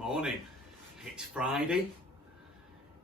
Morning. It's Friday.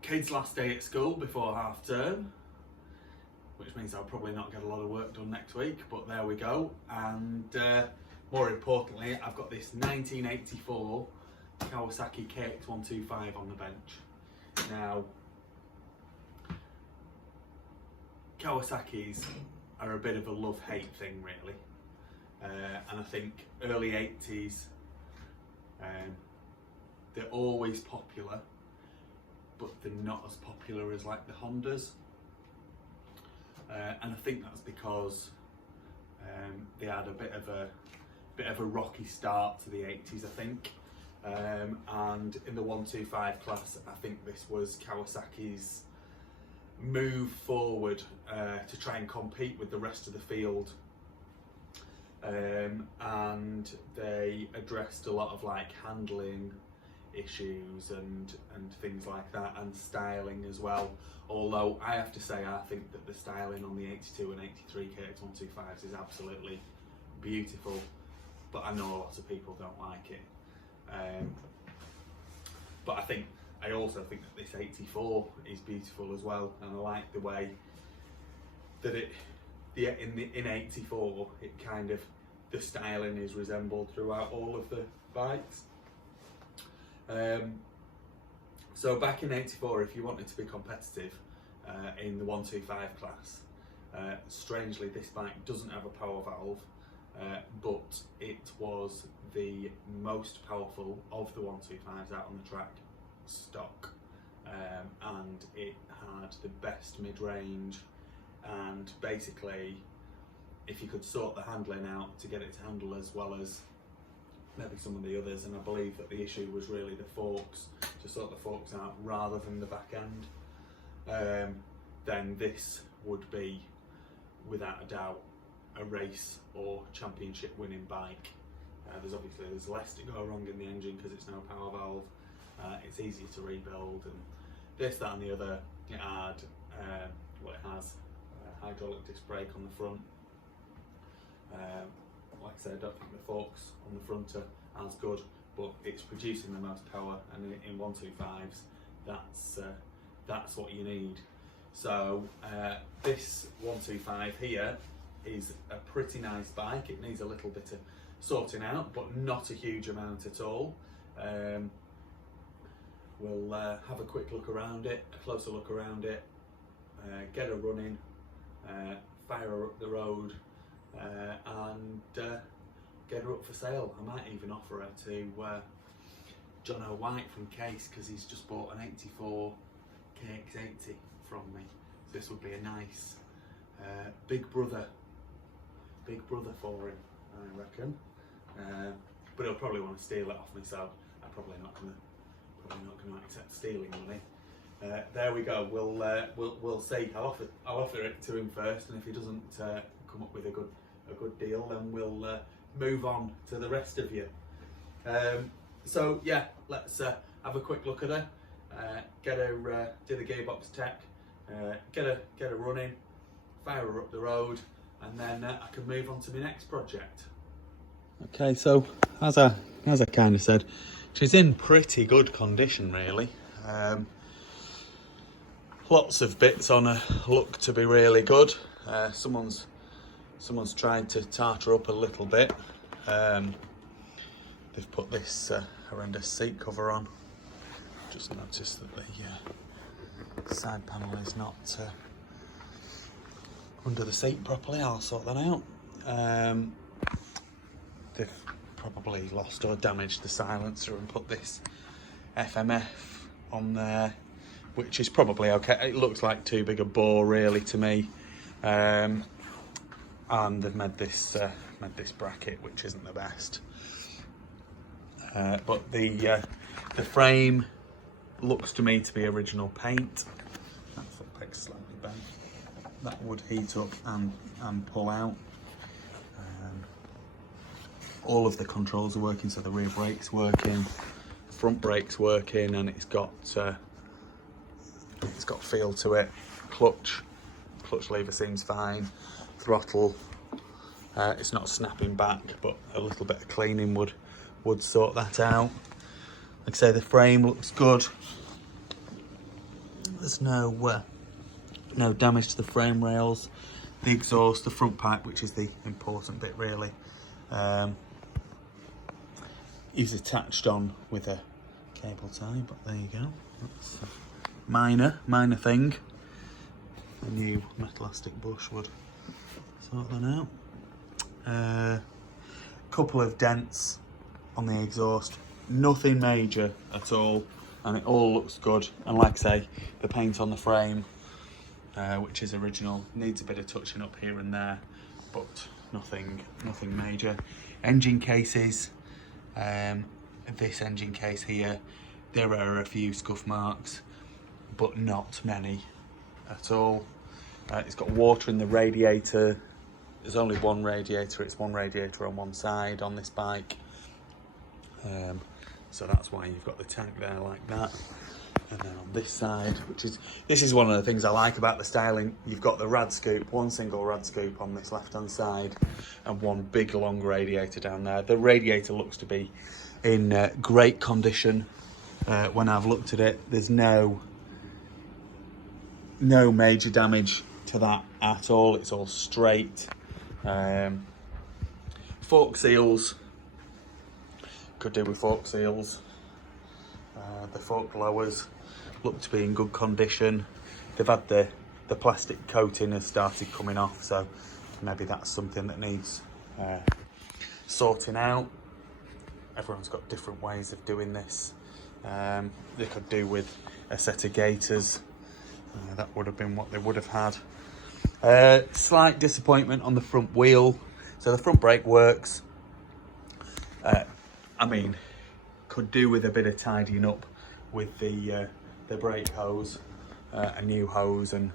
Kids' last day at school before half term, which means I'll probably not get a lot of work done next week, but there we go. And more importantly, I've got this 1984 Kawasaki KX125 on the bench. Now, Kawasaki's are a bit of a love-hate thing, really. And I think early 80s, they're always popular, but they're not as popular as like the Hondas. And I think that's because they had a bit of a rocky start to the 80s, I think. And in the 125 class, I think this was Kawasaki's move forward to try and compete with the rest of the field. And they addressed a lot of like handling issues and things like that, and styling as well. Although I have to say, I think that the styling on the 82 and 83 KX125s is absolutely beautiful, but I know a lot of people don't like it. But I also think that this 84 is beautiful as well, and I like the way that in 84 it kind of, the styling is resembled throughout all of the bikes. So back in 84, if you wanted to be competitive in the 125 class, strangely this bike doesn't have a power valve, but it was the most powerful of the 125s out on the track, stock, and it had the best mid-range, and basically if you could sort the handling out to get it to handle as well as maybe some of the others, and I believe that the issue was really the forks, to sort the forks out rather than the back end, then this would be without a doubt a race or championship winning bike. There's less to go wrong in the engine because it's no power valve, it's easier to rebuild, and this, that and the other. It had it has a hydraulic disc brake on the front. Like I said, I don't think the forks on the front are as good, but it's producing the most power, and in 125s, that's what you need. So this 125 here is a pretty nice bike. It needs a little bit of sorting out, but not a huge amount at all. We'll have a quick look around it, a closer look around it, get her running, fire her up the road, and get her up for sale. I might even offer her to John O'White from Case, because he's just bought an 84 KX80 from me. So this would be a nice big brother for him, I reckon. But he'll probably want to steal it off me, so I'm probably not going to accept stealing money. There we go. We'll see. I'll offer it to him first, and if he doesn't come up with a good deal, then we'll move on to the rest of you. So yeah, let's have a quick look at her, get her do the gearbox tech, get her running, fire her up the road, and then I can move on to my next project. Okay, so as I kind of said, she's in pretty good condition, really. Lots of bits on her look to be really good. Someone's tried to tartar her up a little bit. They've put this horrendous seat cover on. Just noticed that the side panel is not under the seat properly. I'll sort that out. They've probably lost or damaged the silencer and put this FMF on there, which is probably okay. It looks like too big a bore, really, to me. And they've made this bracket, which isn't the best. But the frame looks to me to be original paint. That foot peg's slightly bent. That would heat up and pull out. All of the controls are working, so the rear brake's working, front brake's working, and it's got feel to it. Clutch lever seems fine. Throttle, it's not snapping back, but a little bit of cleaning would sort that out. Like I say, the frame looks good. There's no damage to the frame rails. The exhaust, the front pipe, which is the important bit really, is attached on with a cable tie, but there you go. That's a minor thing. A new metallastic bush would sort that out. Couple of dents on the exhaust, nothing major at all, and it all looks good. And like I say, the paint on the frame, which is original, needs a bit of touching up here and there, but nothing major. Engine cases, this engine case here, there are a few scuff marks, but not many at all. It's got water in the radiator. There's only one radiator. It's one radiator on one side on this bike, so that's why you've got the tank there like that. And then on this side, this is one of the things I like about the styling, you've got the rad scoop, one single rad scoop on this left hand side and one big long radiator down there. The radiator looks to be in great condition. When I've looked at it, there's no major damage to that at all. It's all straight. Fork seals, could do with fork seals. The fork blowers look to be in good condition. They've had the plastic coating has started coming off, so maybe that's something that needs sorting out. Everyone's got different ways of doing this. They could do with a set of gaiters. That would have been what they would have had. Slight disappointment on the front wheel. So the front brake works. I mean, could do with a bit of tidying up with the brake hose, a new hose, and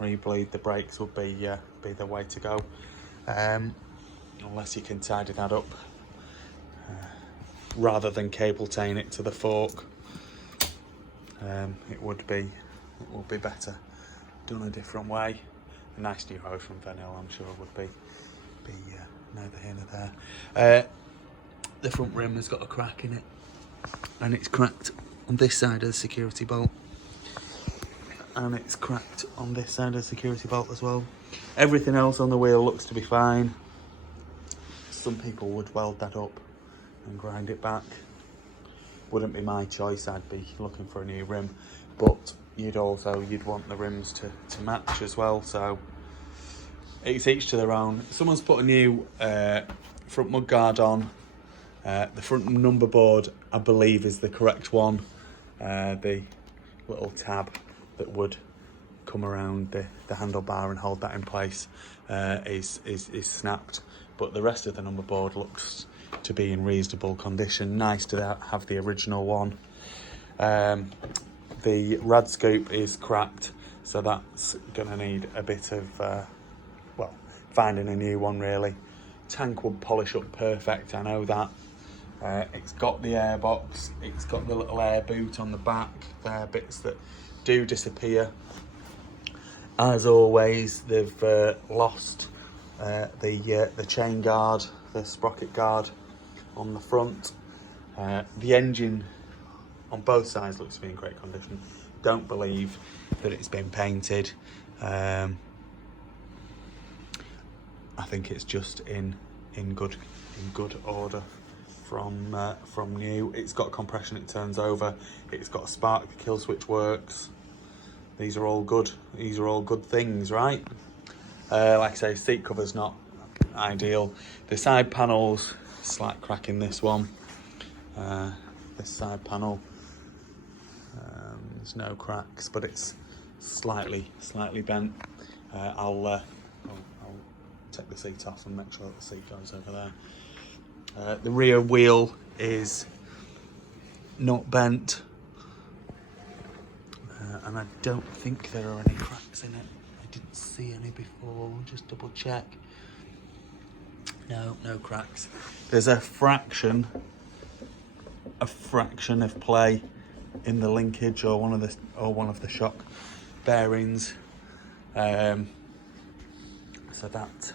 re-bleed the brakes would be the way to go. Unless you can tidy that up, rather than cable tying it to the fork, it would be better done a different way. A nice new hose from Venel, I'm sure, would be neither here nor there. The front rim has got a crack in it, and it's cracked on this side of the security bolt, and it's cracked on this side of the security bolt as well. Everything else on the wheel looks to be fine. Some people would weld that up and grind it back. Wouldn't be my choice. I'd be looking for a new rim, but you'd want the rims to match as well, so it's each to their own. Someone's put a new front mudguard on. The front number board, I believe, is the correct one. The little tab that would come around the handlebar and hold that in place is snapped, but the rest of the number board looks to be in reasonable condition. Nice to have the original one. The rad scoop is cracked, so that's going to need a bit of finding a new one really. Tank would polish up perfect, I know that. It's got the air box, it's got the little air boot on the back. There are bits that do disappear. As always, they've lost the chain guard, the sprocket guard on the front. The engine on both sides looks to be in great condition. Don't believe that it's been painted. I think it's just in good order from new. It's got compression, it turns over. It's got a spark, the kill switch works. These are all good. These are all good things, right? Like I say, seat cover's not ideal. The side panels, slight crack in this one. This side panel, there's no cracks, but it's slightly bent. I'll take the seat off and make sure that the seat goes over there. The rear wheel is not bent, and I don't think there are any cracks in it. I didn't see any before, just double check. No cracks. There's a fraction of play in the linkage or one of the shock bearings, so that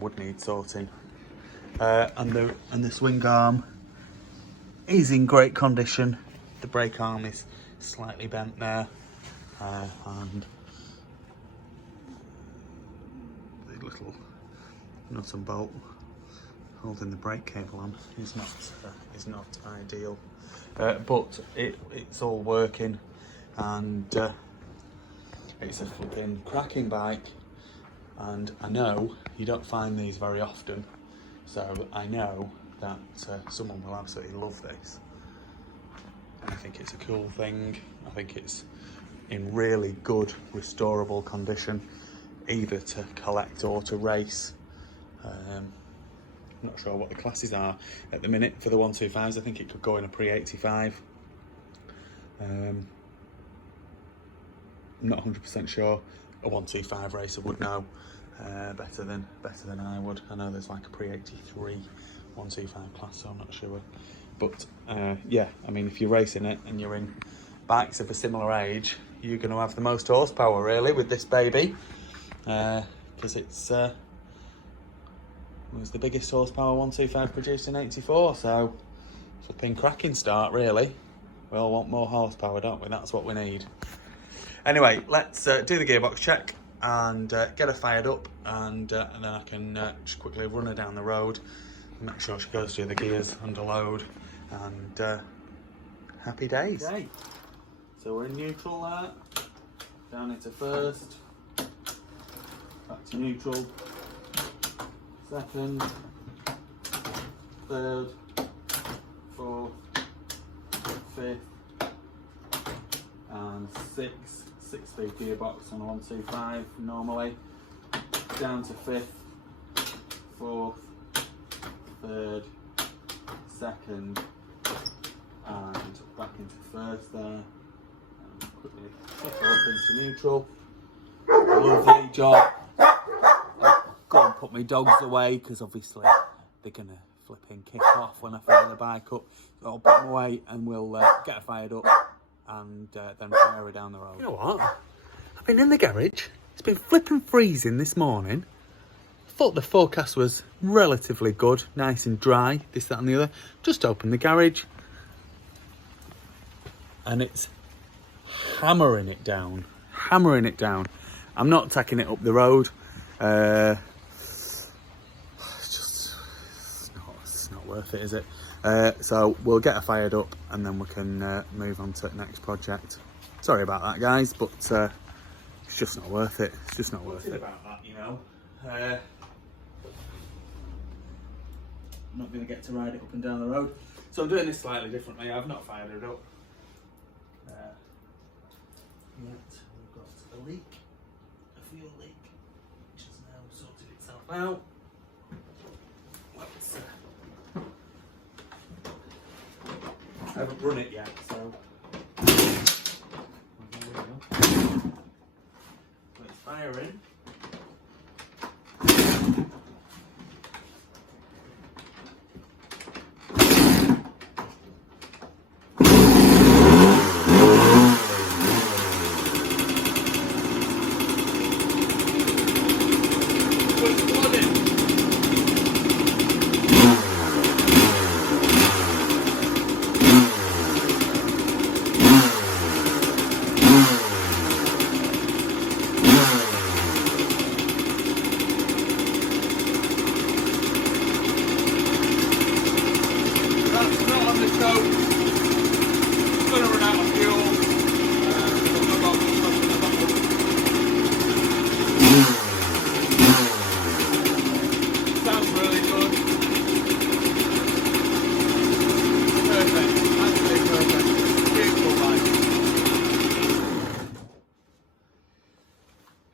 would need sorting. And the swing arm is in great condition. The brake arm is slightly bent there, and the little nut and bolt holding the brake cable on is not ideal, but it's all working, and it's a flipping cracking bike. And I know you don't find these very often, so I know that someone will absolutely love this. I think it's a cool thing. I think it's in really good restorable condition, either to collect or to race. I'm not sure what the classes are at the minute for the 125s. I think it could go in a pre-85. I'm not 100% sure. A 125 racer would know better than I would. I know there's like a pre-83 125 class, so I'm not sure. But yeah, I mean, if you're racing it and you're in bikes of a similar age, you're going to have the most horsepower really with this baby, because it was the biggest horsepower 125 produced in '84. So flipping cracking start really. We all want more horsepower, don't we? That's what we need. Anyway, let's do the gearbox check and get her fired up, and then I can just quickly run her down the road, make sure she goes through the gears under load, and happy days. Okay, so we're in neutral there, down into first, back to neutral, second, third, fourth, fifth, and sixth. 6-speed gearbox on a 125 normally, down to fifth, fourth, third, second, and back into first there, and quickly flip her up into neutral. Lovely job. Go and put my dogs away, because obviously they're gonna flipping kick off when I fire the bike up, so I'll put them away and we'll get her fired up and then fire her down the road. You know what? I've been in the garage. It's been flipping freezing this morning. I thought the forecast was relatively good, nice and dry, this, that and the other. Just opened the garage and it's hammering it down. Hammering it down. I'm not taking it up the road. It's not worth it, is it? So we'll get her fired up and then we can move on to the next project. Sorry about that, guys, but it's just not worth it. It's just not worth it. About that, you know. I'm not going to get to ride it up and down the road, so I'm doing this slightly differently. I've not fired it up yet. We've got a leak, a fuel leak, which has now sorted itself out. Let's I haven't run it yet, so there we go. So it's firing.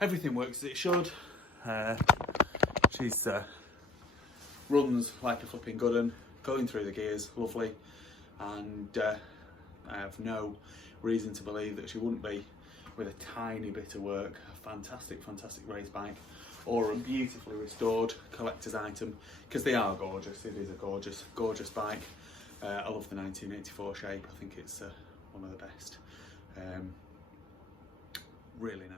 Everything works as it should. She's runs like a flipping good un, going through the gears, lovely, and I have no reason to believe that she wouldn't be with a tiny bit of work. A fantastic race bike, or a beautifully restored collector's item, because they are gorgeous. It is a gorgeous bike. I love the 1984 shape. I think it's one of the best. Really nice.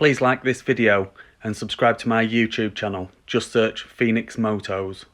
Please like this video and subscribe to my YouTube channel. Just search Phoenix Motos.